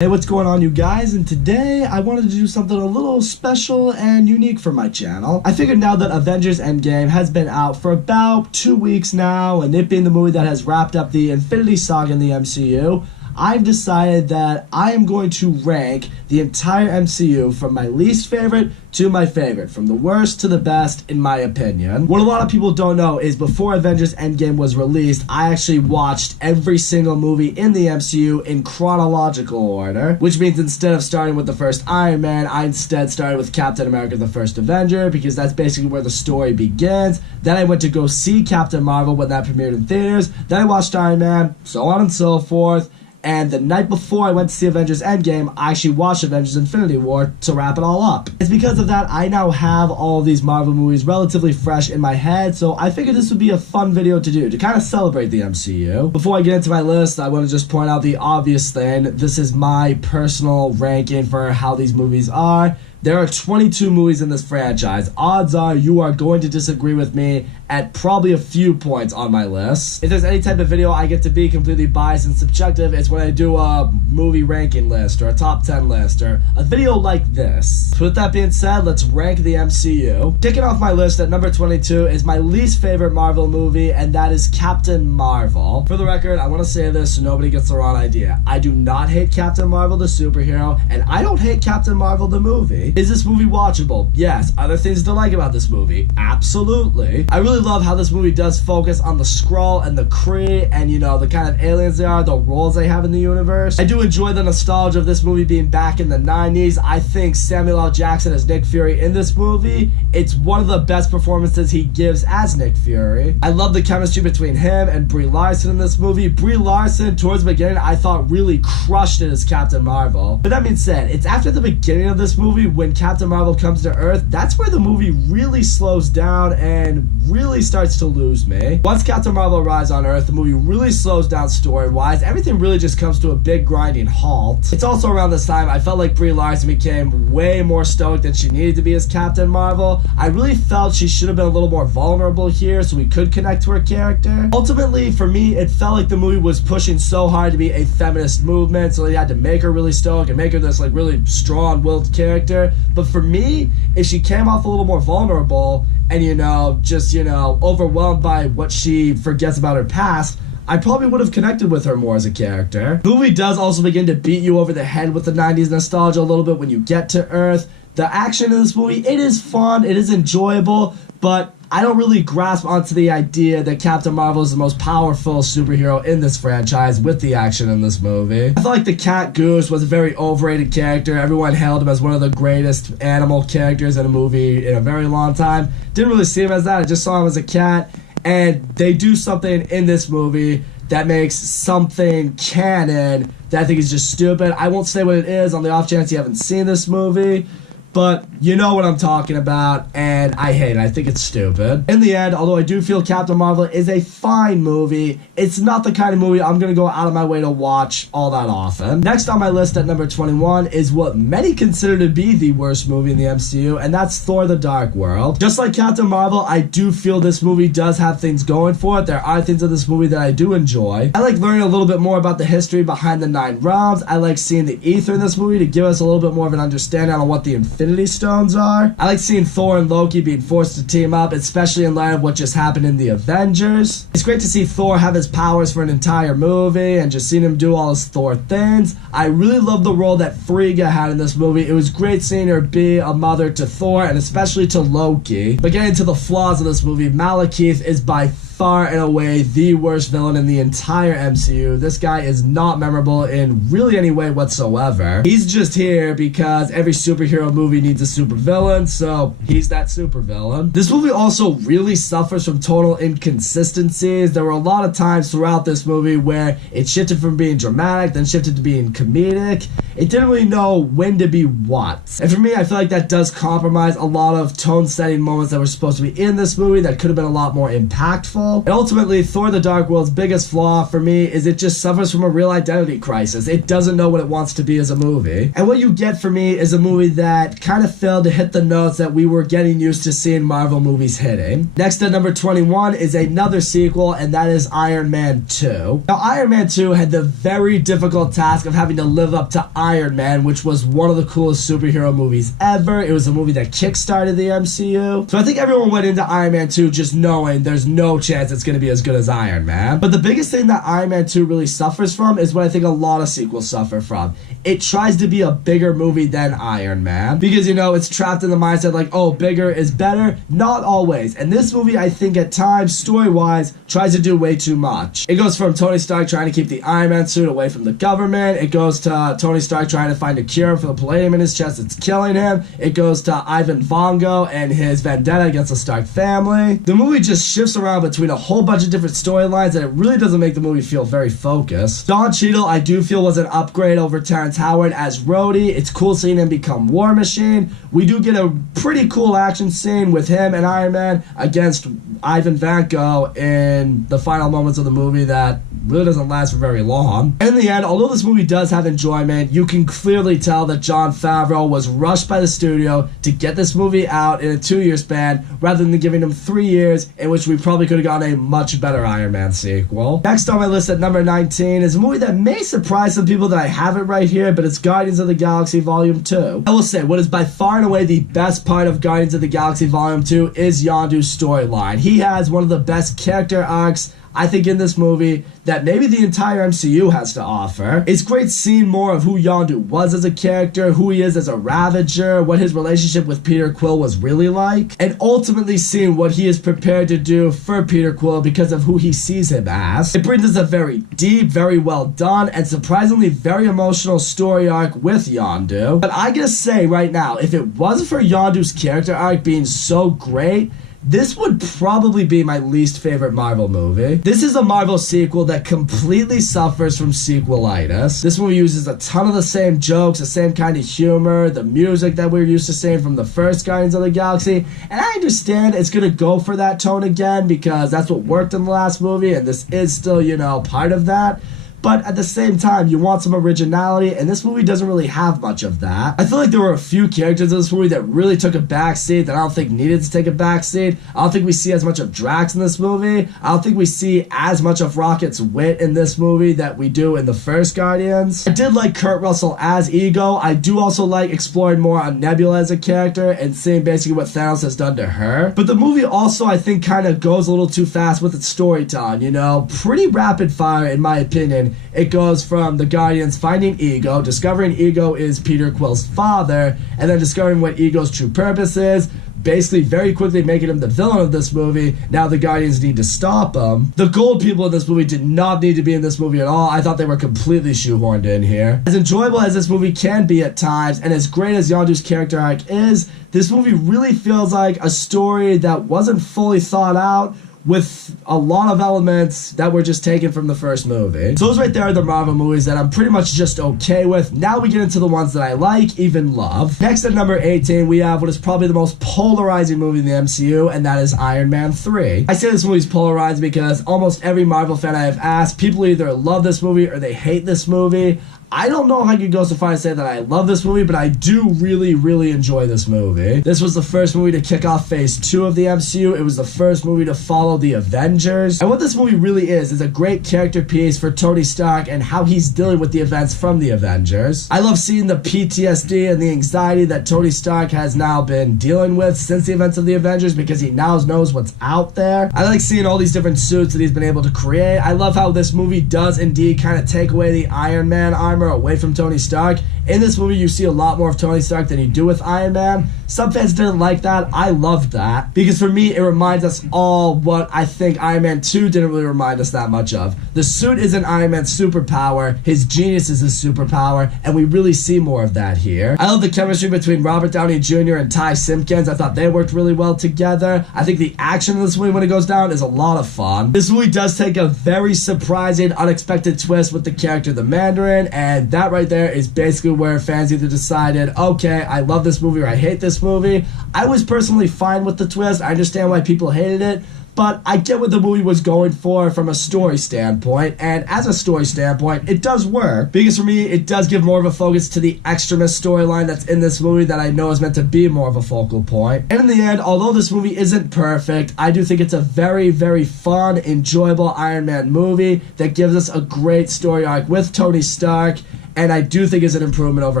Hey, what's going on, you guys? And today I wanted to do something a little special and unique for my channel. I figured now that Avengers Endgame has been out for about 2 weeks now, and it being the movie that has wrapped up the Infinity Saga in the MCU, I've decided that I am going to rank the entire MCU from my least favorite to my favorite, from the worst to the best, in my opinion. What a lot of people don't know is before Avengers Endgame was released, I actually watched every single movie in the MCU in chronological order, which means instead of starting with the first Iron Man, I instead started with Captain America the First Avenger, because that's basically where the story begins. Then I went to go see Captain Marvel when that premiered in theaters. Then I watched Iron Man, so on and so forth. And the night before I went to see Avengers Endgame, I actually watched Avengers Infinity War to wrap it all up. It's because of that I now have all of these Marvel movies relatively fresh in my head, so I figured this would be a fun video to do, to kind of celebrate the MCU. Before I get into my list, I want to just point out the obvious thing. This is my personal ranking for how these movies are. There are 22 movies in this franchise. Odds are you are going to disagree with me at probably a few points on my list. If there's any type of video I get to be completely biased and subjective, it's when I do a movie ranking list or a top 10 list or a video like this. So with that being said, let's rank the MCU. Kicking off my list at number 22 is my least favorite Marvel movie, and that is Captain Marvel. For the record, I want to say this so nobody gets the wrong idea. I do not hate Captain Marvel the superhero, and I don't hate Captain Marvel the movie. Is this movie watchable? Yes. Are there things to like about this movie? Absolutely. I really love how this movie does focus on the Skrull and the Kree and, you know, the kind of aliens they are, the roles they have in the universe. I do enjoy the nostalgia of this movie being back in the 90s. I think Samuel L. Jackson as Nick Fury in this movie, it's one of the best performances he gives as Nick Fury. I love the chemistry between him and Brie Larson in this movie. Brie Larson, towards the beginning, I thought really crushed it as Captain Marvel. But that being said, it's after the beginning of this movie when Captain Marvel comes to Earth, that's where the movie really slows down and really starts to lose me. Once Captain Marvel arrives on Earth, the movie really slows down story-wise. Everything really just comes to a big grinding halt. It's also around this time I felt like Brie Larson became way more stoic than she needed to be as Captain Marvel. I really felt she should have been a little more vulnerable here so we could connect to her character. Ultimately, for me, it felt like the movie was pushing so hard to be a feminist movement, so they had to make her really stoic and make her this like really strong-willed character. But for me, if she came off a little more vulnerable and, you know, just, you know, overwhelmed by what she forgets about her past, I probably would have connected with her more as a character. The movie does also begin to beat you over the head with the 90s nostalgia a little bit when you get to Earth. The action in this movie, it is fun, it is enjoyable, but I don't really grasp onto the idea that Captain Marvel is the most powerful superhero in this franchise with the action in this movie. I feel like the Cat Goose was a very overrated character. Everyone hailed him as one of the greatest animal characters in a movie in a very long time. Didn't really see him as that, I just saw him as a cat. And they do something in this movie that makes something canon that I think is just stupid. I won't say what it is on the off chance you haven't seen this movie, but you know what I'm talking about, and I hate it. I think it's stupid. In the end, although I do feel Captain Marvel is a fine movie, it's not the kind of movie I'm going to go out of my way to watch all that often. Next on my list at number 21 is what many consider to be the worst movie in the MCU, and that's Thor: The Dark World. Just like Captain Marvel, I do feel this movie does have things going for it. There are things in this movie that I do enjoy. I like learning a little bit more about the history behind the 9 realms. I like seeing the ether in this movie to give us a little bit more of an understanding on what the Infinity Stones are. I like seeing Thor and Loki being forced to team up, especially in light of what just happened in the Avengers. It's great to see Thor have his powers for an entire movie and just seeing him do all his Thor things. I really love the role that Frigga had in this movie. It was great seeing her be a mother to Thor and especially to Loki. But getting to the flaws of this movie, Malekith is by far and away the worst villain in the entire MCU. This guy is not memorable in really any way whatsoever. He's just here because every superhero movie needs a supervillain, so he's that supervillain. This movie also really suffers from total inconsistencies. There were a lot of times throughout this movie where it shifted from being dramatic, then shifted to being comedic. It didn't really know when to be what. And for me, I feel like that does compromise a lot of tone-setting moments that were supposed to be in this movie that could have been a lot more impactful. sequel. And ultimately, Thor the Dark World's biggest flaw for me is it just suffers from a real identity crisis. It doesn't know what it wants to be as a movie. And what you get for me is a movie that kind of failed to hit the notes that we were getting used to seeing Marvel movies hitting. Next at number 21 is another sequel, and that is Iron Man 2. Now, Iron Man 2 had the very difficult task of having to live up to Iron Man, which was one of the coolest superhero movies ever. It was a movie that kickstarted the MCU. So I think everyone went into Iron Man 2 just knowing there's no chance it's going to be as good as Iron Man. But the biggest thing that Iron Man 2 really suffers from is what I think a lot of sequels suffer from. It tries to be a bigger movie than Iron Man because, you know, it's trapped in the mindset like, oh, bigger is better. Not always. And this movie, I think at times, story-wise, tries to do way too much. It goes from Tony Stark trying to keep the Iron Man suit away from the government. It goes to Tony Stark trying to find a cure for the palladium in his chest that's killing him. It goes to Ivan Vango and his vendetta against the Stark family. The movie just shifts around between a whole bunch of different storylines, and it really doesn't make the movie feel very focused. Don Cheadle, I do feel, was an upgrade over Terrence Howard as Rhodey. It's cool seeing him become War Machine. We do get a pretty cool action scene with him and Iron Man against Ivan Vanko in the final moments of the movie that really doesn't last for very long. In the end, although this movie does have enjoyment, you can clearly tell that Jon Favreau was rushed by the studio to get this movie out in a 2-year span rather than giving him 3 years in which we probably could have gotten a much better Iron Man sequel. Next on my list at number 19 is a movie that may surprise some people that I have it right here, but it's Guardians of the Galaxy Volume 2. I will say, what is by far and away the best part of Guardians of the Galaxy Volume 2 is Yondu's storyline. He has one of the best character arcs, I think, in this movie that maybe the entire MCU has to offer. It's great seeing more of who Yondu was as a character, who he is as a Ravager, what his relationship with Peter Quill was really like, and ultimately seeing what he is prepared to do for Peter Quill because of who he sees him as. It brings us a very deep, very well done, and surprisingly very emotional story arc with Yondu. But I gotta say right now, if it wasn't for Yondu's character arc being so great, this would probably be my least favorite Marvel movie. This is a Marvel sequel that completely suffers from sequelitis. This movie uses a ton of the same jokes, the same kind of humor, the music that we're used to seeing from the first Guardians of the Galaxy. And I understand it's gonna go for that tone again because that's what worked in the last movie, and this is still, you know, part of that. But at the same time, you want some originality, and this movie doesn't really have much of that. I feel like there were a few characters in this movie that really took a backseat that I don't think needed to take a backseat. I don't think we see as much of Drax in this movie. I don't think we see as much of Rocket's wit in this movie that we do in the first Guardians. I did like Kurt Russell as Ego. I do also like exploring more on Nebula as a character and seeing basically what Thanos has done to her. But the movie also, I think, kind of goes a little too fast with its storytelling, you know? Pretty rapid fire, in my opinion. It goes from the Guardians finding Ego, discovering Ego is Peter Quill's father, and then discovering what Ego's true purpose is, basically very quickly making him the villain of this movie. Now the Guardians need to stop him. The gold people in this movie did not need to be in this movie at all. I thought they were completely shoehorned in here. As enjoyable as this movie can be at times, and as great as Yondu's character arc is, this movie really feels like a story that wasn't fully thought out, with a lot of elements that were just taken from the first movie. So those right there are the Marvel movies that I'm pretty much just okay with. Now we get into the ones that I like, even love. Next at number 18, we have what is probably the most polarizing movie in the MCU, and that is Iron Man 3. I say this movie's polarized because almost every Marvel fan I have asked, people either love this movie or they hate this movie. I don't know if I could go so far as to say that I love this movie, but I do really, really enjoy this movie. This was the first movie to kick off Phase 2 of the MCU. It was the first movie to follow the Avengers. And what this movie really is a great character piece for Tony Stark and how he's dealing with the events from the Avengers. I love seeing the PTSD and the anxiety that Tony Stark has now been dealing with since the events of the Avengers because he now knows what's out there. I like seeing all these different suits that he's been able to create. I love how this movie does indeed kind of take away the Iron Man armor away from Tony Stark. In this movie, you see a lot more of Tony Stark than you do with Iron Man. Some fans didn't like that. I loved that because for me, it reminds us all what I think Iron Man 2 didn't really remind us that much of. The suit isn't Iron Man's superpower. His genius is his superpower, and we really see more of that here. I love the chemistry between Robert Downey Jr. and Ty Simpkins. I thought they worked really well together. I think the action in this movie when it goes down is a lot of fun. This movie does take a very surprising, unexpected twist with the character the Mandarin, and that right there is basically where fans either decided, okay, I love this movie or I hate this movie. I was personally fine with the twist. I understand why people hated it, but I get what the movie was going for from a story standpoint, and as a story standpoint, it does work, because for me, it does give more of a focus to the extremist storyline that's in this movie that I know is meant to be more of a focal point. And in the end, although this movie isn't perfect, I do think it's a very, very fun, enjoyable Iron Man movie that gives us a great story arc with Tony Stark, and I do think is an improvement over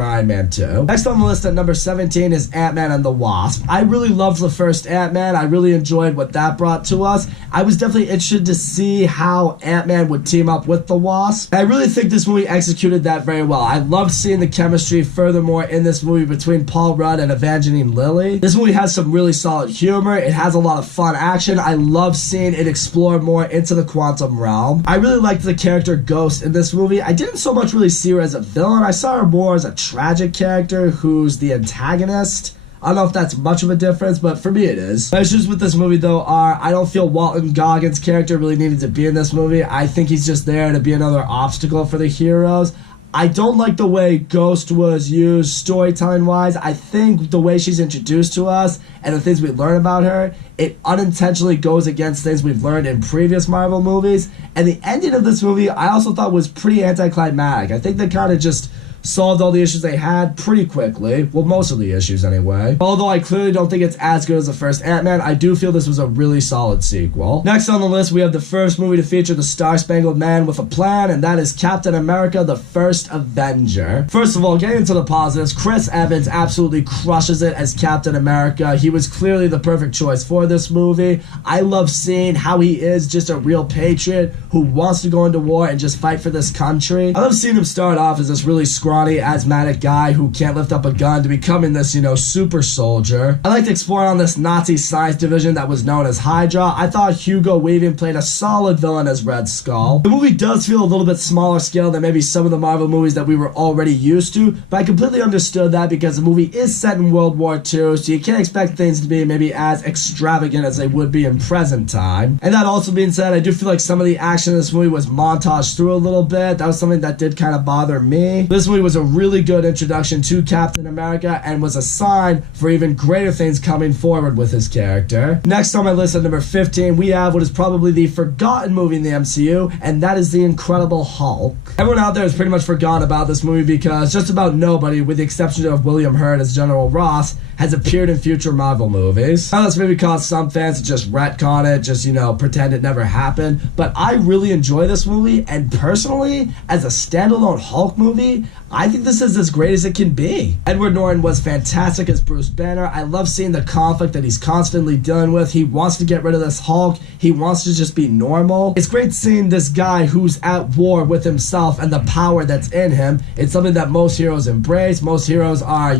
Iron Man 2. Next on the list at number 17 is Ant-Man and the Wasp. I really loved the first Ant-Man. I really enjoyed what that brought to us. I was definitely interested to see how Ant-Man would team up with the Wasp. I really think this movie executed that very well. I loved seeing the chemistry furthermore in this movie between Paul Rudd and Evangeline Lilly. This movie has some really solid humor. It has a lot of fun action. I love seeing it explore more into the quantum realm. I really liked the character Ghost in this movie. I didn't so much really see her as a villain. I saw her more as a tragic character who's the antagonist. I don't know if that's much of a difference, but for me it is. My issues with this movie, though, are I don't feel Walton Goggins' character really needed to be in this movie. I think he's just there to be another obstacle for the heroes. I don't like the way Ghost was used storytelling-wise. I think the way she's introduced to us and the things we learn about her, it unintentionally goes against things we've learned in previous Marvel movies. And the ending of this movie, I also thought was pretty anticlimactic. I think they kind of just solved all the issues they had pretty quickly. Well, most of the issues anyway. Although I clearly don't think it's as good as the first Ant-Man, I do feel this was a really solid sequel. Next on the list, we have the first movie to feature the Star-Spangled Man with a plan, and that is Captain America, the First Avenger. First of all, getting into the positives, Chris Evans absolutely crushes it as Captain America. He was clearly the perfect choice for this movie. I love seeing how he is just a real patriot who wants to go into war and just fight for this country. I love seeing him start off as this really scrawny, asthmatic guy who can't lift up a gun to becoming this, super soldier. I liked exploring on this Nazi science division that was known as Hydra. I thought Hugo Weaving played a solid villain as Red Skull. The movie does feel a little bit smaller scale than maybe some of the Marvel movies that we were already used to, but I completely understood that because the movie is set in World War II, so you can't expect things to be maybe as extravagant as they would be in present time. And that also being said, I do feel like some of the action in this movie was montaged through a little bit. That was something that did kind of bother me. This movie was a really good introduction to Captain America and was a sign for even greater things coming forward with his character. Next on my list at number 15, we have what is probably the forgotten movie in the MCU, and that is The Incredible Hulk. Everyone out there has pretty much forgotten about this movie because just about nobody, with the exception of William Hurt as General Ross, has appeared in future Marvel movies. Now, this maybe caused some fans to just retcon it, just, pretend it never happened, but I really enjoy this movie, and personally, as a standalone Hulk movie, I think this is as great as it can be. Edward Norton was fantastic as Bruce Banner. I love seeing the conflict that he's constantly dealing with. He wants to get rid of this Hulk. He wants to just be normal. It's great seeing this guy who's at war with himself and the power that's in him. It's something that most heroes embrace. Most heroes are,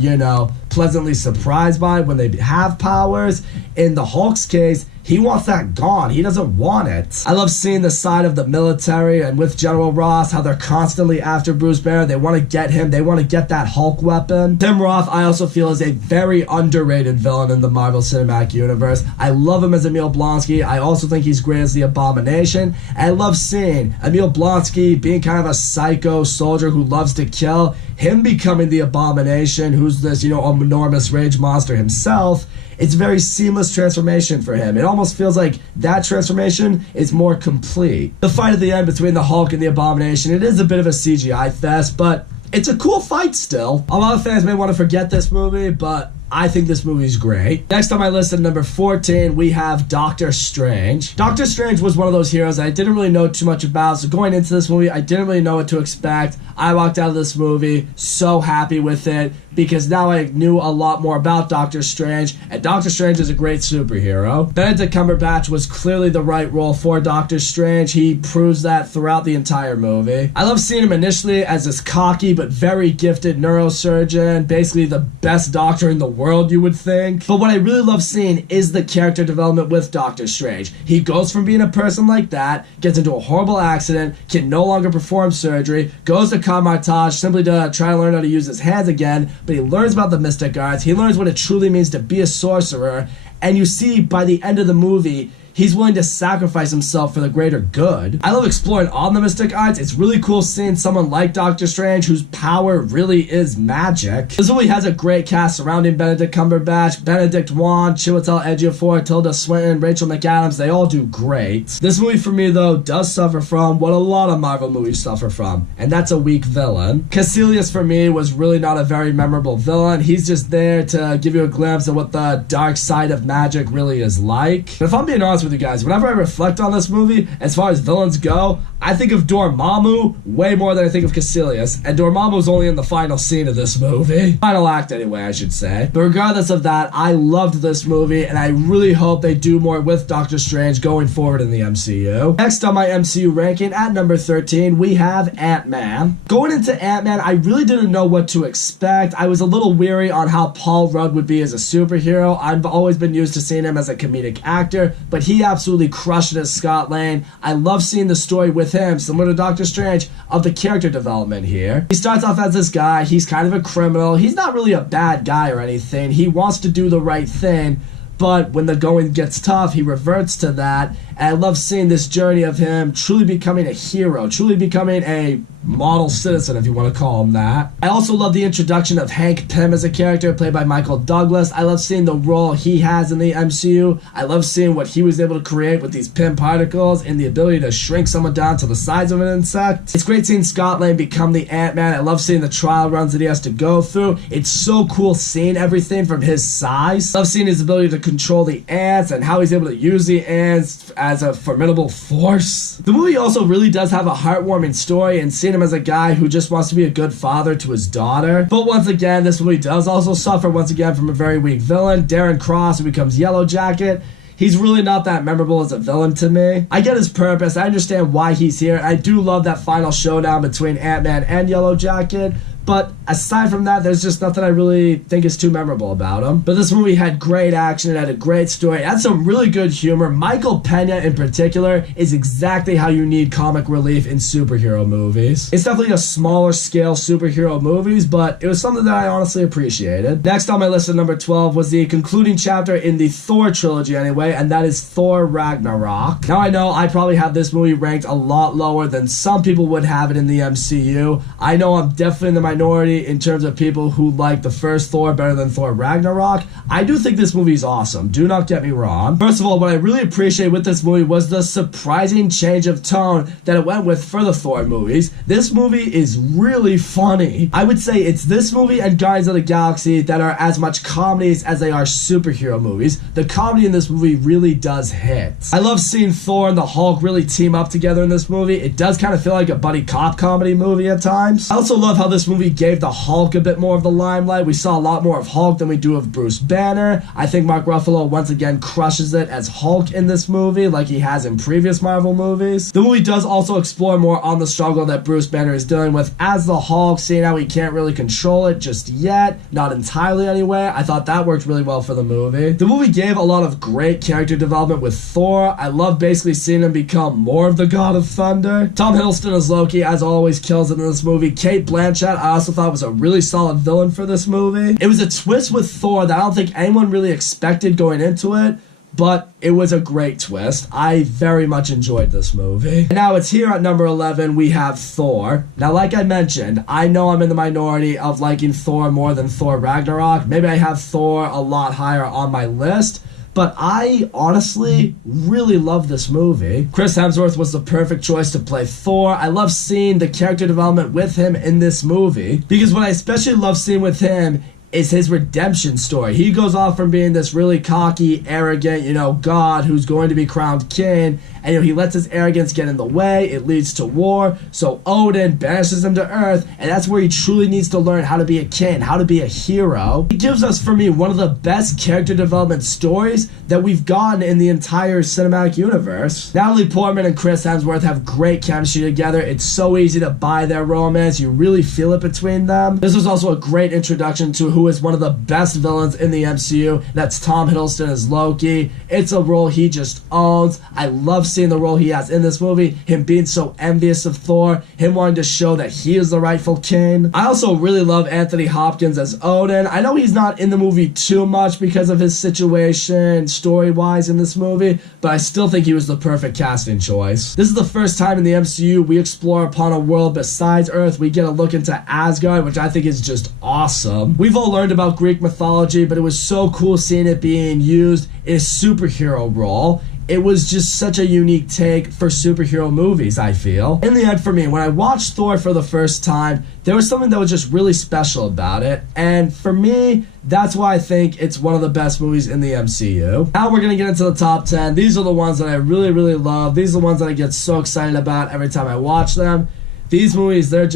pleasantly surprised by when they have powers. In the Hulk's case, he wants that gone. He doesn't want it. I love seeing the side of the military and with General Ross, how they're constantly after Bruce Banner. They want to get him. They want to get that Hulk weapon. Tim Roth, I also feel, is a very underrated villain in the Marvel Cinematic Universe. I love him as Emil Blonsky. I also think he's great as the Abomination. And I love seeing Emil Blonsky being kind of a psycho soldier who loves to kill, him becoming the Abomination, who's this, enormous rage monster himself. It's a very seamless transformation for him. It almost feels like that transformation is more complete. The fight at the end between the Hulk and the Abomination, it is a bit of a CGI fest, but it's a cool fight still. A lot of fans may want to forget this movie, but I think this movie's great. Next on my list at number 14, we have Doctor Strange. Doctor Strange was one of those heroes that I didn't really know too much about, so going into this movie, I didn't really know what to expect. I walked out of this movie so happy with it because now I knew a lot more about Doctor Strange, and Doctor Strange is a great superhero. Benedict Cumberbatch was clearly the right role for Doctor Strange. He proves that throughout the entire movie. I love seeing him initially as this cocky but very gifted neurosurgeon, basically the best doctor in the world, you would think. But what I really love seeing is the character development with Doctor Strange. He goes from being a person like that, gets into a horrible accident, can no longer perform surgery, goes to Kamar-Taj simply to try to learn how to use his hands again, but he learns about the mystic arts, he learns what it truly means to be a sorcerer, and you see by the end of the movie, he's willing to sacrifice himself for the greater good. I love exploring all the mystic arts. It's really cool seeing someone like Doctor Strange whose power really is magic. This movie has a great cast surrounding Benedict Cumberbatch, Benedict Wong, Chiwetel Ejiofor, Tilda Swinton, Rachel McAdams. They all do great. This movie for me though does suffer from what a lot of Marvel movies suffer from, and that's a weak villain. Caecilius for me was really not a very memorable villain. He's just there to give you a glimpse of what the dark side of magic really is like. But if I'm being honest with you guys, whenever I reflect on this movie, as far as villains go, I think of Dormammu way more than I think of Caecilius, and Dormammu's only in the final scene of this movie. Final act anyway, I should say. But regardless of that, I loved this movie, and I really hope they do more with Doctor Strange going forward in the MCU. Next on my MCU ranking, at number 13, we have Ant-Man. Going into Ant-Man, I really didn't know what to expect. I was a little weary on how Paul Rudd would be as a superhero. I've always been used to seeing him as a comedic actor, but he absolutely crushed it as Scott Lang. I love seeing the story with him, similar to Doctor Strange, of the character development here. He starts off as this guy, he's kind of a criminal, he's not really a bad guy or anything, he wants to do the right thing, but when the going gets tough, he reverts to that, and I love seeing this journey of him truly becoming a hero, truly becoming a model citizen, if you want to call him that. I also love the introduction of Hank Pym as a character, played by Michael Douglas. I love seeing the role he has in the MCU. I love seeing what he was able to create with these Pym particles and the ability to shrink someone down to the size of an insect. It's great seeing Scott Lang become the Ant-Man. I love seeing the trial runs that he has to go through. It's so cool seeing everything from his size. I love seeing his ability to control the ants and how he's able to use the ants as a formidable force. The movie also really does have a heartwarming story, and seeing him as a guy who just wants to be a good father to his daughter. But once again, this movie does also suffer once again from a very weak villain, Darren Cross, who becomes Yellow Jacket. He's really not that memorable as a villain to me. I get his purpose, I understand why he's here, I do love that final showdown between Ant-Man and Yellow Jacket, but aside from that, there's just nothing I really think is too memorable about him. But this movie had great action, it had a great story, it had some really good humor. Michael Pena in particular is exactly how you need comic relief in superhero movies. It's definitely a smaller scale superhero movies, but it was something that I honestly appreciated. Next on my list at number 12 was the concluding chapter in the Thor trilogy anyway, and that is Thor Ragnarok. Now I know I probably have this movie ranked a lot lower than some people would have it in the MCU. I know I'm definitely in the minority in terms of people who like the first Thor better than Thor Ragnarok. I do think this movie is awesome, do not get me wrong. First of all, what I really appreciate with this movie was the surprising change of tone that it went with for the Thor movies. This movie is really funny. I would say it's this movie and Guardians of the Galaxy that are as much comedies as they are superhero movies. The comedy in this movie really does hit. I love seeing Thor and the Hulk really team up together in this movie. It does kind of feel like a buddy cop comedy movie at times. I also love how this movie gave the Hulk a bit more of the limelight. We saw a lot more of Hulk than we do of Bruce Banner. I think Mark Ruffalo once again crushes it as Hulk in this movie like he has in previous Marvel movies. The movie does also explore more on the struggle that Bruce Banner is dealing with as the Hulk, seeing how he can't really control it just yet, not entirely anyway. I thought that worked really well for the movie. The movie gave a lot of great character development with Thor. I love basically seeing him become more of the God of Thunder. Tom Hiddleston as Loki, as always, kills it in this movie. Cate Blanchett, I also thought was a really solid villain for this movie. It was a twist with Thor that I don't think anyone really expected going into it, but it was a great twist. I very much enjoyed this movie. And now it's here at number 11, we have Thor. Now, like I mentioned, I know I'm in the minority of liking Thor more than Thor Ragnarok. Maybe I have Thor a lot higher on my list, but I honestly really love this movie. Chris Hemsworth was the perfect choice to play Thor. I love seeing the character development with him in this movie, because what I especially love seeing with him is his redemption story. He goes off from being this really cocky, arrogant, god who's going to be crowned king, and he lets his arrogance get in the way. It leads to war, so Odin banishes him to Earth, and that's where he truly needs to learn how to be a king, how to be a hero. It gives us, for me, one of the best character development stories that we've gotten in the entire cinematic universe. Natalie Portman and Chris Hemsworth have great chemistry together. It's so easy to buy their romance. You really feel it between them. This was also a great introduction to who who is one of the best villains in the MCU. That's Tom Hiddleston as Loki. It's a role he just owns. I love seeing the role he has in this movie, him being so envious of Thor, him wanting to show that he is the rightful king. I also really love Anthony Hopkins as Odin. I know he's not in the movie too much because of his situation story-wise in this movie, but I still think he was the perfect casting choice. This is the first time in the MCU we explore upon a world besides Earth. We get a look into Asgard, which I think is just awesome. We've all learned about Greek mythology, but it was so cool seeing it being used in a superhero role. It was just such a unique take for superhero movies, I feel. In the end, for me, when I watched Thor for the first time, there was something that was just really special about it. And for me, that's why I think it's one of the best movies in the MCU. Now we're going to get into the top 10. These are the ones that I really, really love. These are the ones that I get so excited about every time I watch them. These movies, they're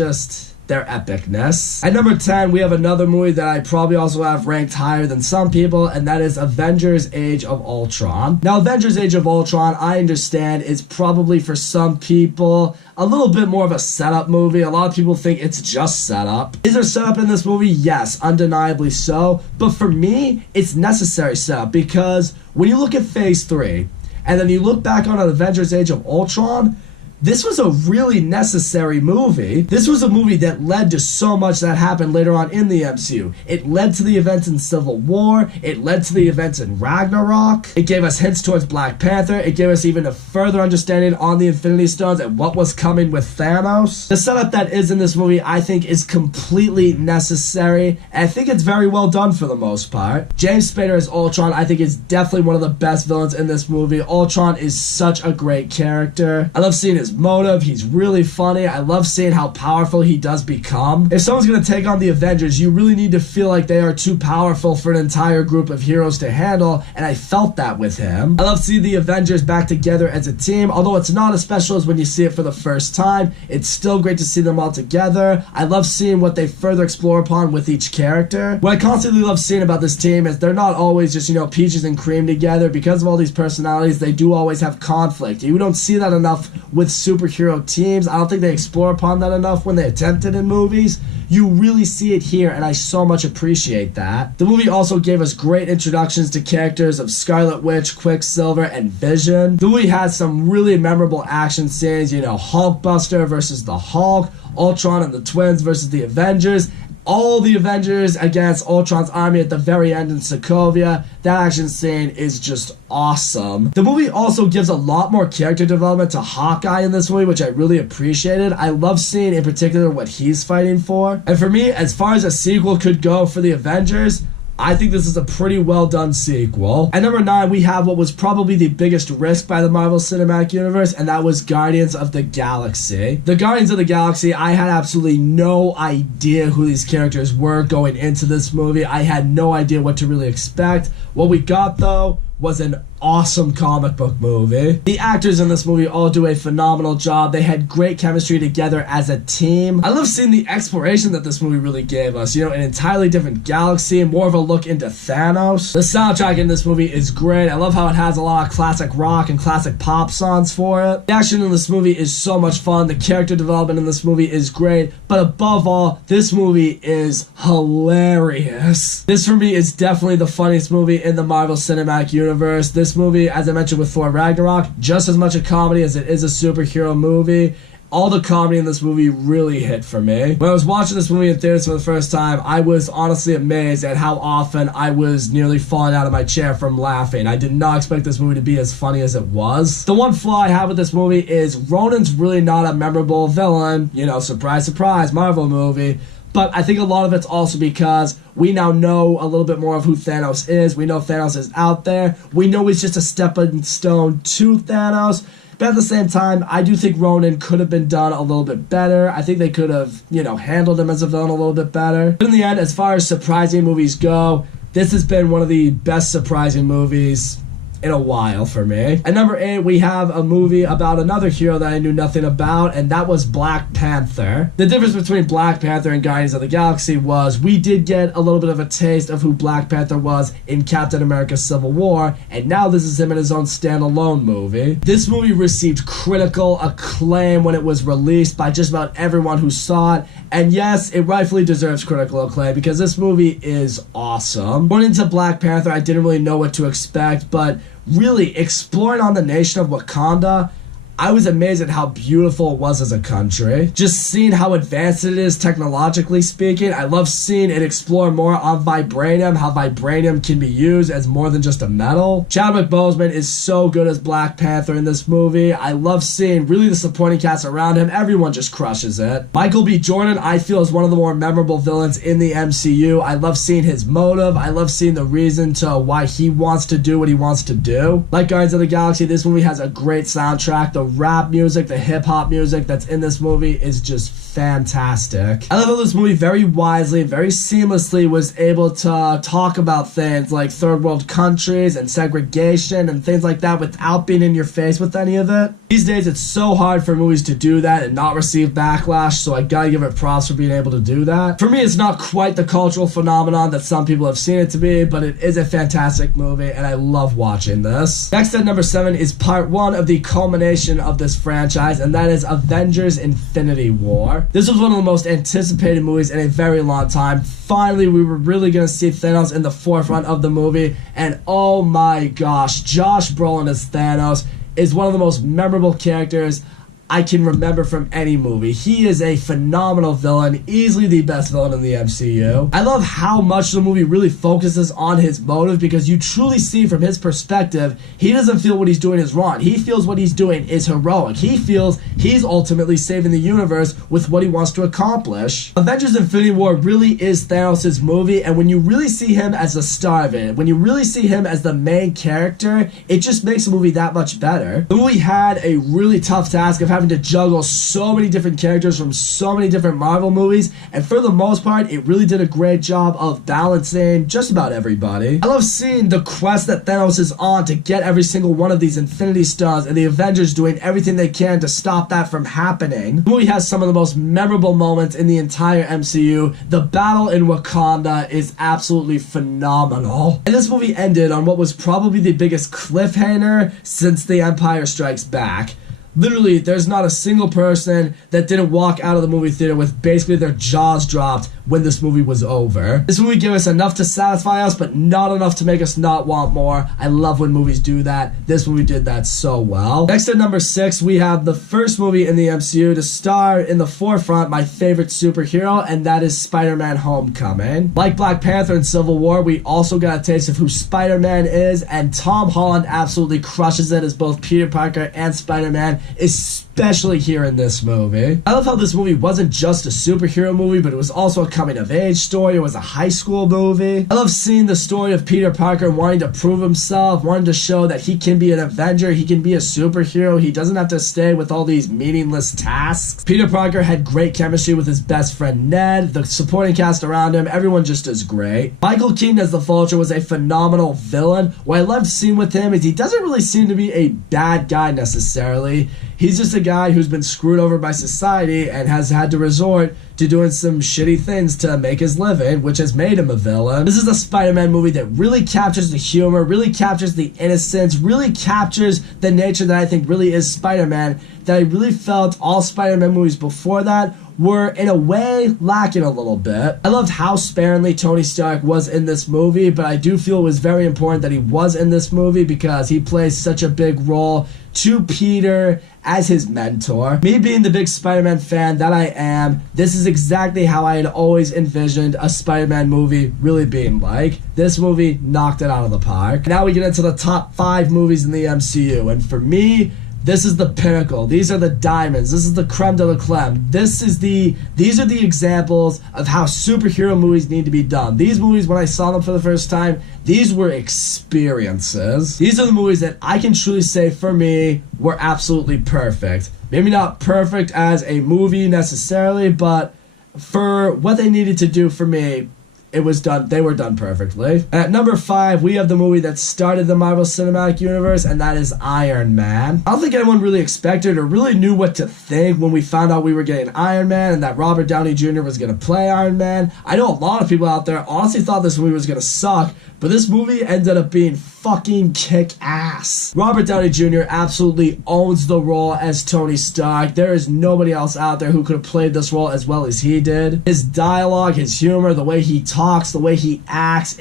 their epicness. At number 10, we have another movie that I probably also have ranked higher than some people, and that is Avengers Age of Ultron. Now, Avengers Age of Ultron, I understand, is probably for some people a little bit more of a setup movie. A lot of people think it's just setup. Is there setup in this movie? Yes, undeniably so. But for me, it's necessary setup, because when you look at Phase 3, and then you look back on Avengers Age of Ultron, this was a really necessary movie. This was a movie that led to so much that happened later on in the MCU. It led to the events in Civil War. It led to the events in Ragnarok. It gave us hints towards Black Panther. It gave us even a further understanding on the Infinity Stones and what was coming with Thanos. The setup that is in this movie, I think, is completely necessary, and I think it's very well done for the most part. James Spader as Ultron, I think, is definitely one of the best villains in this movie. Ultron is such a great character. I love seeing his motive. He's really funny. I love seeing how powerful he does become. If someone's going to take on the Avengers, you really need to feel like they are too powerful for an entire group of heroes to handle, and I felt that with him. I love seeing the Avengers back together as a team. Although it's not as special as when you see it for the first time, it's still great to see them all together. I love seeing what they further explore upon with each character. What I constantly love seeing about this team is they're not always just, peaches and cream together. Because of all these personalities, they do always have conflict. You don't see that enough with superhero teams. I don't think they explore upon that enough when they attempt it in movies. You really see it here, and I so much appreciate that. The movie also gave us great introductions to characters of Scarlet Witch, Quicksilver, and Vision. The movie has some really memorable action scenes, Hulkbuster versus the Hulk, Ultron and the twins versus the Avengers, all the Avengers against Ultron's army at the very end in Sokovia. That action scene is just awesome. The movie also gives a lot more character development to Hawkeye in this movie, which I really appreciated. I love seeing in particular what he's fighting for. And for me, as far as a sequel could go for the Avengers, I think this is a pretty well done sequel. At number 9, we have what was probably the biggest risk by the Marvel Cinematic Universe, and that was Guardians of the Galaxy. The Guardians of the Galaxy, I had absolutely no idea who these characters were going into this movie. I had no idea what to really expect. What we got, though, was an awesome comic book movie. The actors in this movie all do a phenomenal job. They had great chemistry together as a team. I love seeing the exploration that this movie really gave us. An entirely different galaxy, more of a look into Thanos. The soundtrack in this movie is great. I love how it has a lot of classic rock and classic pop songs for it. The action in this movie is so much fun. The character development in this movie is great. But above all, this movie is hilarious. This for me is definitely the funniest movie in the Marvel Cinematic Universe. This movie, as I mentioned with Thor Ragnarok, just as much a comedy as it is a superhero movie. All the comedy in this movie really hit for me. When I was watching this movie in theaters for the first time, I was honestly amazed at how often I was nearly falling out of my chair from laughing. I did not expect this movie to be as funny as it was. The one flaw I have with this movie is Ronan's really not a memorable villain. Surprise, surprise, Marvel movie. But I think a lot of it's also because we now know a little bit more of who Thanos is. We know Thanos is out there. We know he's just a stepping stone to Thanos. But at the same time, I do think Ronan could have been done a little bit better. I think they could have, handled him as a villain a little bit better. But in the end, as far as surprising movies go, this has been one of the best surprising movies in a while for me. At number 8, we have a movie about another hero that I knew nothing about, and that was Black Panther. The difference between Black Panther and Guardians of the Galaxy was we did get a little bit of a taste of who Black Panther was in Captain America Civil War, and now this is him in his own standalone movie. This movie received critical acclaim when it was released by just about everyone who saw it, and yes, it rightfully deserves critical acclaim because this movie is awesome. Going into Black Panther, I didn't really know what to expect, but really exploring on the nation of Wakanda, I was amazed at how beautiful it was as a country. Just seeing how advanced it is technologically speaking. I love seeing it explore more on vibranium, how vibranium can be used as more than just a metal. Chadwick Boseman is so good as Black Panther in this movie. I love seeing really the supporting cast around him. Everyone just crushes it. Michael B. Jordan, I feel, is one of the more memorable villains in the MCU. I love seeing his motive. I love seeing the reason to why he wants to do what he wants to do. Like Guardians of the Galaxy, this movie has a great soundtrack. The rap music, the hip-hop music that's in this movie is just fantastic. I love how this movie very wisely, very seamlessly was able to talk about things like third world countries and segregation and things like that without being in your face with any of it. These days it's so hard for movies to do that and not receive backlash, so I gotta give it props for being able to do that. For me, it's not quite the cultural phenomenon that some people have seen it to be, but it is a fantastic movie and I love watching this. Next at number 7 is part 1 of the culmination of this franchise, and that is Avengers Infinity War. This was one of the most anticipated movies in a very long time. Finally, we were really going to see Thanos in the forefront of the movie, and oh my gosh, Josh Brolin as Thanos is one of the most memorable characters I can remember from any movie. He is a phenomenal villain, easily the best villain in the MCU. I love how much the movie really focuses on his motive because you truly see from his perspective, he doesn't feel what he's doing is wrong. He feels what he's doing is heroic. He feels he's ultimately saving the universe with what he wants to accomplish. Avengers Infinity War really is Thanos' movie, and when you really see him as the star of it, when you really see him as the main character, it just makes the movie that much better. The movie had a really tough task of having to juggle so many different characters from so many different Marvel movies, and for the most part, it really did a great job of balancing just about everybody. I love seeing the quest that Thanos is on to get every single one of these Infinity Stones, and the Avengers doing everything they can to stop that from happening. The movie has some of the most memorable moments in the entire MCU. The battle in Wakanda is absolutely phenomenal. And this movie ended on what was probably the biggest cliffhanger since The Empire Strikes Back. Literally, there's not a single person that didn't walk out of the movie theater with basically their jaws dropped when this movie was over. This movie gave us enough to satisfy us, but not enough to make us not want more. I love when movies do that. This movie did that so well. Next at number 6, we have the first movie in the MCU to star in the forefront my favorite superhero, and that is Spider-Man Homecoming. Like Black Panther and Civil War, we also got a taste of who Spider-Man is, and Tom Holland absolutely crushes it as both Peter Parker and Spider-Man, especially here in this movie. I love how this movie wasn't just a superhero movie, but it was also a coming-of-age story. It was a high school movie. I love seeing the story of Peter Parker wanting to prove himself, wanting to show that he can be an Avenger, he can be a superhero, he doesn't have to stay with all these meaningless tasks. Peter Parker had great chemistry with his best friend Ned, the supporting cast around him, everyone just is great. Michael Keaton as the Vulture was a phenomenal villain. What I loved seeing with him is he doesn't really seem to be a bad guy necessarily. He's just a guy who's been screwed over by society and has had to resort to doing some shitty things to make his living, which has made him a villain. This is a Spider-Man movie that really captures the humor, really captures the innocence, really captures the nature that I think really is Spider-Man, that I really felt all Spider-Man movies before that were in a way lacking a little bit. I loved how sparingly Tony Stark was in this movie, but I do feel it was very important that he was in this movie because he plays such a big role to Peter as his mentor. Me being the big Spider-Man fan that I am, this is exactly how I had always envisioned a Spider-Man movie really being like. This movie knocked it out of the park. Now we get into the top 5 movies in the MCU, and for me, this is the pinnacle. These are the diamonds. This is the creme de la creme. These are the examples of how superhero movies need to be done. These movies, when I saw them for the first time, these were experiences. These are the movies that I can truly say, for me, were absolutely perfect. Maybe not perfect as a movie necessarily, but for what they needed to do for me, it was done. They were done perfectly. And at number 5, we have the movie that started the Marvel Cinematic Universe, and that is Iron Man. I don't think anyone really expected or really knew what to think when we found out we were getting Iron Man and that Robert Downey Jr. was going to play Iron Man. I know a lot of people out there honestly thought this movie was going to suck, but this movie ended up being fucking kick-ass. Robert Downey Jr. absolutely owns the role as Tony Stark. There is nobody else out there who could have played this role as well as he did. His dialogue, his humor, the way he talks, the way he acts,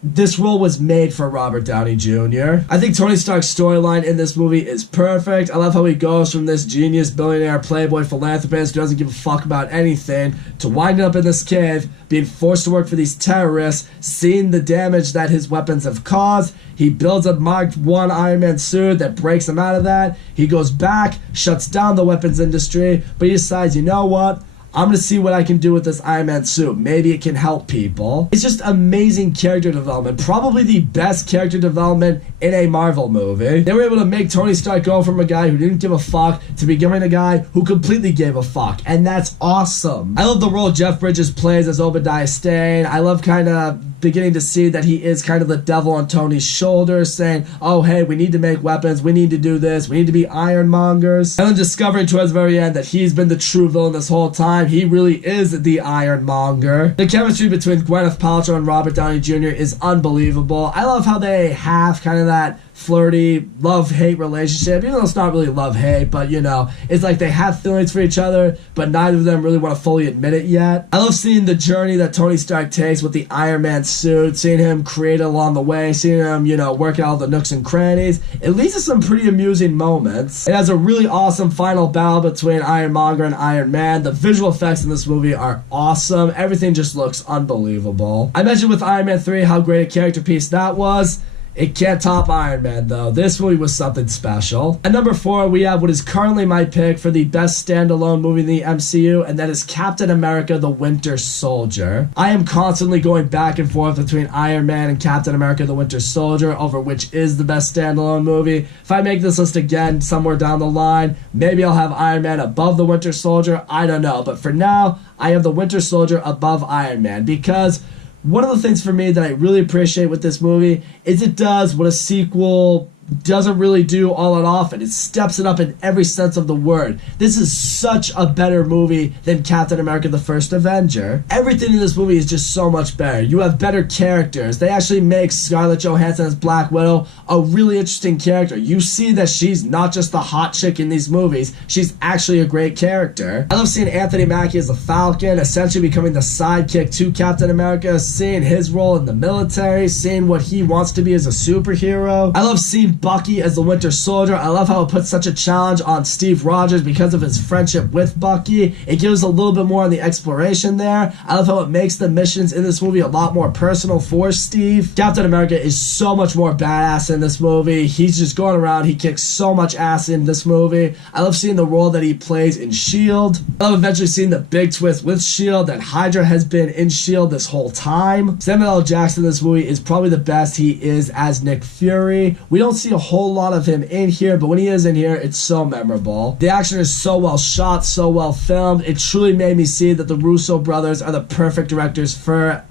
this role was made for Robert Downey Jr. I think Tony Stark's storyline in this movie is perfect. I love how he goes from this genius, billionaire, playboy, philanthropist who doesn't give a fuck about anything to winding up in this cave, being forced to work for these terrorists, seeing the damage that his weapons have caused. He builds a Mark I Iron Man suit that breaks him out of that. He goes back, shuts down the weapons industry, but he decides, you know what? I'm going to see what I can do with this Iron Man suit. Maybe it can help people. It's just amazing character development. Probably the best character development in a Marvel movie. They were able to make Tony Stark go from a guy who didn't give a fuck to becoming a guy who completely gave a fuck. And that's awesome. I love the role Jeff Bridges plays as Obadiah Stane. I love kind of beginning to see that he is kind of the devil on Tony's shoulders, saying, oh, hey, we need to make weapons. We need to do this. We need to be ironmongers. And then discovering towards the very end that he's been the true villain this whole time. He really is the Ironmonger. The chemistry between Gwyneth Paltrow and Robert Downey Jr. is unbelievable. I love how they have kind of that flirty love-hate relationship, even though it's not really love-hate, but you know, it's like they have feelings for each other, but neither of them really want to fully admit it yet. I love seeing the journey that Tony Stark takes with the Iron Man suit, seeing him create it along the way, seeing him, you know, work out all the nooks and crannies. It leads to some pretty amusing moments. It has a really awesome final battle between Ironmonger and Iron Man. The visual effects in this movie are awesome. Everything just looks unbelievable. I mentioned with Iron Man 3 how great a character piece that was. It can't top Iron Man, though. This movie was something special. At number 4, we have what is currently my pick for the best standalone movie in the MCU, and that is Captain America: The Winter Soldier. I am constantly going back and forth between Iron Man and Captain America: The Winter Soldier over which is the best standalone movie. If I make this list again somewhere down the line, maybe I'll have Iron Man above The Winter Soldier. I don't know. But for now, I have The Winter Soldier above Iron Man because one of the things for me that I really appreciate with this movie is it does what a sequel doesn't really do all that often. It steps it up in every sense of the word. This is such a better movie than Captain America: The First Avenger. Everything in this movie is just so much better. You have better characters. They actually make Scarlett Johansson as Black Widow a really interesting character. You see that she's not just the hot chick in these movies. She's actually a great character. I love seeing Anthony Mackie as the Falcon, essentially becoming the sidekick to Captain America, seeing his role in the military, seeing what he wants to be as a superhero. I love seeing Bucky as the Winter Soldier. I love how it puts such a challenge on Steve Rogers because of his friendship with Bucky. It gives a little bit more on the exploration there. I love how it makes the missions in this movie a lot more personal for Steve. Captain America is so much more badass in this movie. He's just going around. He kicks so much ass in this movie. I love seeing the role that he plays in S.H.I.E.L.D. I love eventually seeing the big twist with S.H.I.E.L.D. that Hydra has been in S.H.I.E.L.D. this whole time. Samuel L. Jackson in this movie is probably the best he is as Nick Fury. We don't see a whole lot of him in here, but when he is in here, it's so memorable. The action is so well shot, so well filmed. It truly made me see that the Russo brothers are the perfect directors for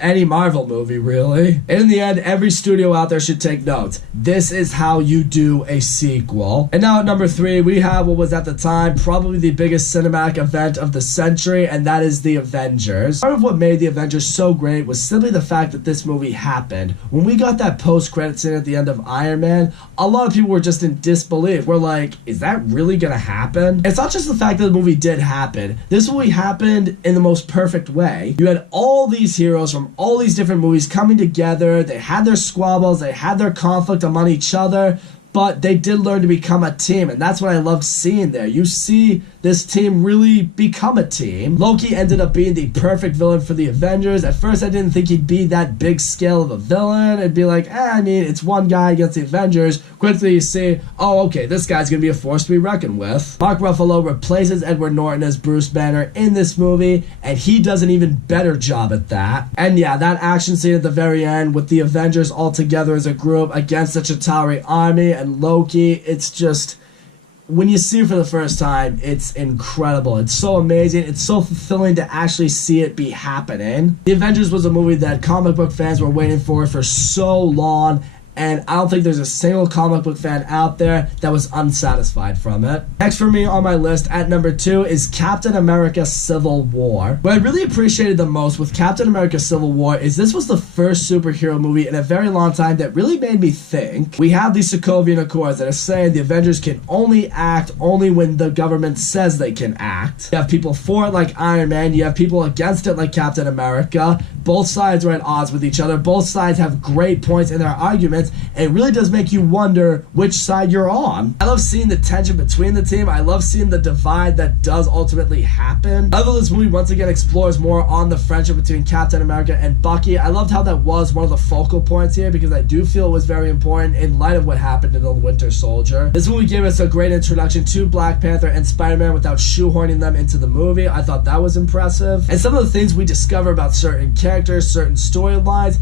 any Marvel movie, really. And in the end, every studio out there should take notes. This is how you do a sequel. And now at number 3, we have what was at the time probably the biggest cinematic event of the century, and that is the Avengers. Part of what made the Avengers so great was simply the fact that this movie happened. When we got that post-credit scene at the end of Iron Man, a lot of people were just in disbelief. We're like, is that really gonna happen? It's not just the fact that the movie did happen. This movie happened in the most perfect way. You had all these heroes from all these different movies coming together. They had their squabbles, they had their conflict among each other, but they did learn to become a team, and that's what I loved seeing there. You see this team really become a team. Loki ended up being the perfect villain for the Avengers. At first, I didn't think he'd be that big scale of a villain. It'd be like, I mean, it's one guy against the Avengers. Quickly, you see, oh, okay, this guy's gonna be a force to be reckoned with. Mark Ruffalo replaces Edward Norton as Bruce Banner in this movie, and he does an even better job at that. And yeah, that action scene at the very end with the Avengers all together as a group against the Chitauri army and Loki, it's just when you see it for the first time, it's incredible. It's so amazing. It's so fulfilling to actually see it be happening. The Avengers was a movie that comic book fans were waiting for so long, and I don't think there's a single comic book fan out there that was unsatisfied from it. Next for me on my list at number 2 is Captain America Civil War. What I really appreciated the most with Captain America Civil War is this was the first superhero movie in a very long time that really made me think. We have these Sokovian Accords that are saying the Avengers can only act only when the government says they can act. You have people for it like Iron Man, you have people against it like Captain America. Both sides are at odds with each other. Both sides have great points in their arguments. It really does make you wonder which side you're on. I love seeing the tension between the team. I love seeing the divide that does ultimately happen. I love this movie once again explores more on the friendship between Captain America and Bucky. I loved how that was one of the focal points here because I do feel it was very important in light of what happened in The Winter Soldier. This movie gave us a great introduction to Black Panther and Spider-Man without shoehorning them into the movie. I thought that was impressive. And some of the things we discover about certain characters, certain storylines,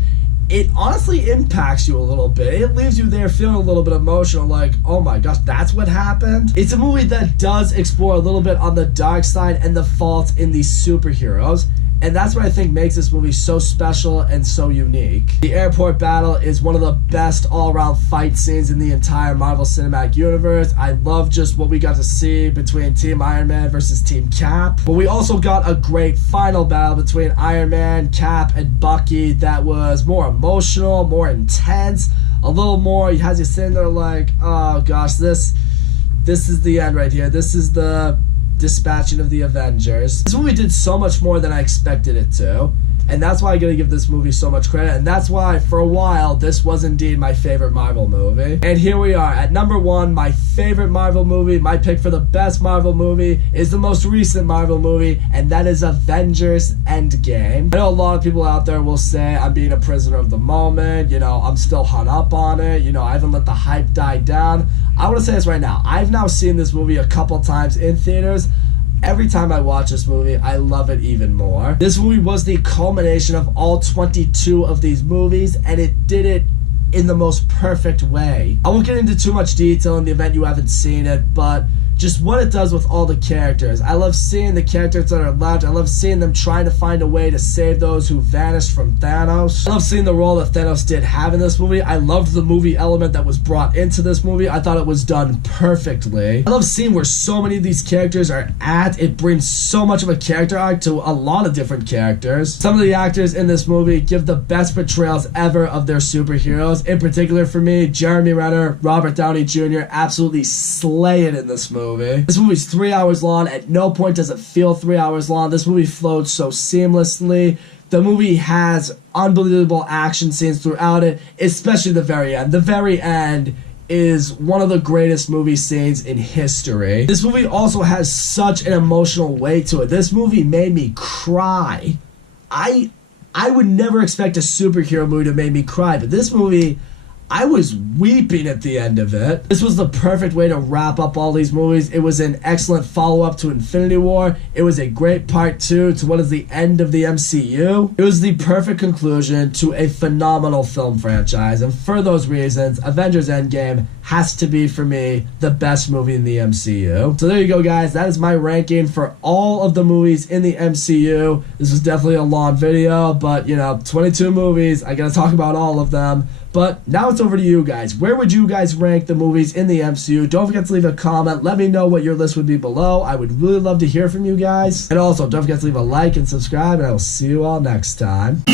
it honestly impacts you a little bit. It leaves you there feeling a little bit emotional, like, oh my gosh, that's what happened. It's a movie that does explore a little bit on the dark side and the faults in these superheroes. And that's what I think makes this movie so special and so unique. The airport battle is one of the best all-around fight scenes in the entire Marvel Cinematic Universe. I love just what we got to see between Team Iron Man versus Team Cap. But we also got a great final battle between Iron Man, Cap, and Bucky that was more emotional, more intense, a little more, it has you sitting there like, oh gosh, this is the end right here. This is the dispatching of the Avengers. This movie did so much more than I expected it to, and that's why I gotta give this movie so much credit, and that's why for a while this was indeed my favorite Marvel movie. And here we are at number 1, my favorite Marvel movie. My pick for the best Marvel movie is the most recent Marvel movie, and that is Avengers Endgame. I know a lot of people out there will say I'm being a prisoner of the moment, you know, I'm still hung up on it, you know, I haven't let the hype die down. I want to say this right now. I've now seen this movie a couple times in theaters. Every time I watch this movie, I love it even more. This movie was the culmination of all 22 of these movies, and it did it in the most perfect way. I won't get into too much detail in the event you haven't seen it, but just what it does with all the characters. I love seeing the characters that are left. I love seeing them trying to find a way to save those who vanished from Thanos. I love seeing the role that Thanos did have in this movie. I loved the movie element that was brought into this movie. I thought it was done perfectly. I love seeing where so many of these characters are at. It brings so much of a character arc to a lot of different characters. Some of the actors in this movie give the best portrayals ever of their superheroes. In particular for me, Jeremy Renner, Robert Downey Jr. absolutely slay it in this movie. This movie's 3 hours long. At no point does it feel 3 hours long. This movie flowed so seamlessly. The movie has unbelievable action scenes throughout it, especially the very end. The very end is one of the greatest movie scenes in history. This movie also has such an emotional weight to it. This movie made me cry. I would never expect a superhero movie to make me cry, but this movie, I was weeping at the end of it. This was the perfect way to wrap up all these movies. It was an excellent follow-up to Infinity War. It was a great part 2 to what is the end of the MCU. It was the perfect conclusion to a phenomenal film franchise. And for those reasons, Avengers Endgame has to be, for me, the best movie in the MCU. So there you go, guys. That is my ranking for all of the movies in the MCU. This was definitely a long video, but, you know, 22 movies. I gotta talk about all of them. But now it's over to you guys. Where would you guys rank the movies in the MCU? Don't forget to leave a comment. Let me know what your list would be below. I would really love to hear from you guys. And also, don't forget to leave a like and subscribe, and I will see you all next time.